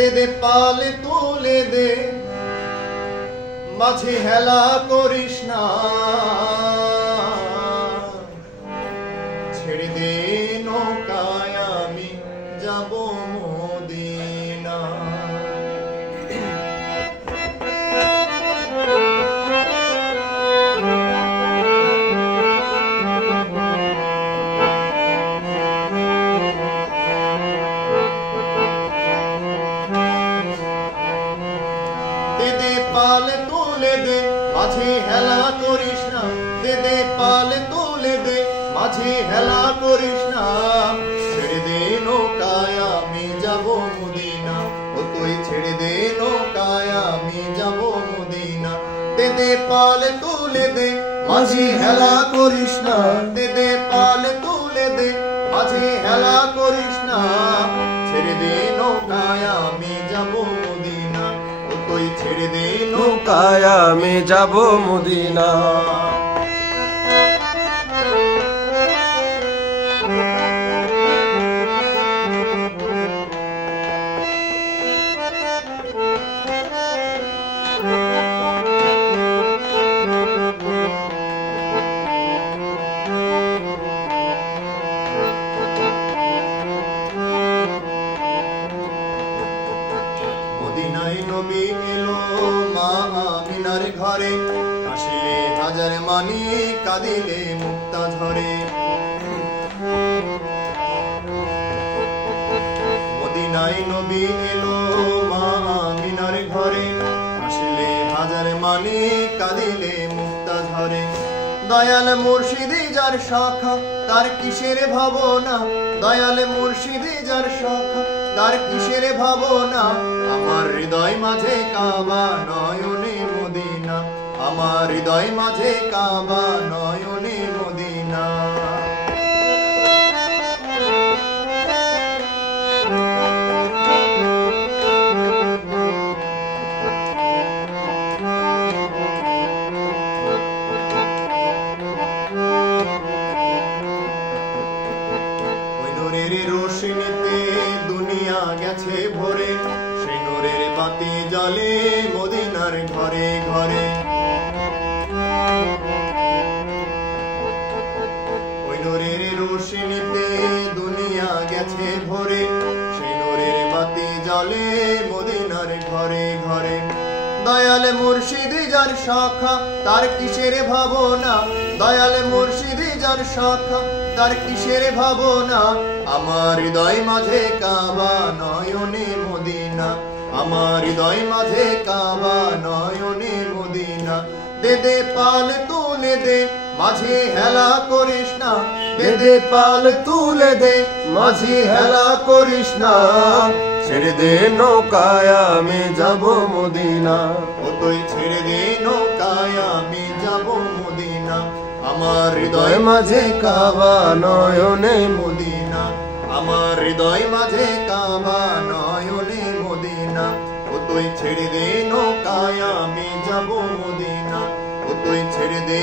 দে দে পালে তুলে দে, মাঝি হেলা করিস না, ছেড়ে দে নৌকায় আমি যাব মদিনা। দে দে পালে তুলে দে, মাঝি হেলা করিস না, দে দে পালে তুলে দে, মাঝি হেলা করিস না, ছেড়ে দে নৌকায় আমি যাব মদিনা, ও তুই ছেড়ে দে নৌকায় আমি যাব মদিনা। দে দে পালে তুলে দে, মাঝি হেলা করিস না, দে দে পালে তুলে দে, মাঝি হেলা করিস না, ছেড়ে দে নৌকায় আমি যাব মদিনা, ও তুই ছেড়ে দে নৌকায় আমি যাব মদিনা। মদিনায় নবী এলো মা আমিনার ঘরে, হাসিলে হাজার মানি কাঁদিলে মুক্তা ঝরে। মদিনায় নবী এলো মা আমিনার ঘরে, হাসিলে হাজার মানি কাঁদিলে মুক্তা ঝরে। দয়াল মুর্শিদি যার শাখা তার কিসের ভাবনা, দয়াল মুর্শিদি যার শাখা তার কিসের ভাবনা, আমার হৃদয় মাঝে কাবা নয়নে মদিনা, আমার হৃদয় মাঝে কাবা নয়নে মদিনা। ওই নূরের রোশনীতে দুনিয়া গেছে ভরে, সেই নূরের বাতি জ্বলে মদিনার ঘরে ঘরে। ওই নূরের রোশনীতে দুনিয়া গেছে ভরে, সেই নূরের বাতি জ্বলে মদিনার ঘরে ঘরে। দয়াল মুর্শিদি যার শাখা তার কিসের ভাবনা, দয়াল মুর্শিদি যার শাখা তার কিসের ভাবনা, আমার হৃদয় মাঝে কাবা নয়নে মদিনা, আমার হৃদয় মাঝে কাবা নয়নে মদিনা। দে দে পাল তুলে দে, মাঝি হেলা করিস না, দে দে পাল তুলে দে, মাঝি হেলা করিস না, ছেড়ে দে নৌকায় আমি যাব মদিনা, ও তুই ছেড়ে দে নৌকায় আমি যাব মদিনা, আমার হৃদয় মাঝে কাবা নয়নে মদিনা, আমার হৃদয় মাঝে কাবা নয়নে মদিনা, ও তুই ছেড়ে দে নৌকায় আমি যাব মদিনা, ও তুই ছেড়ে দে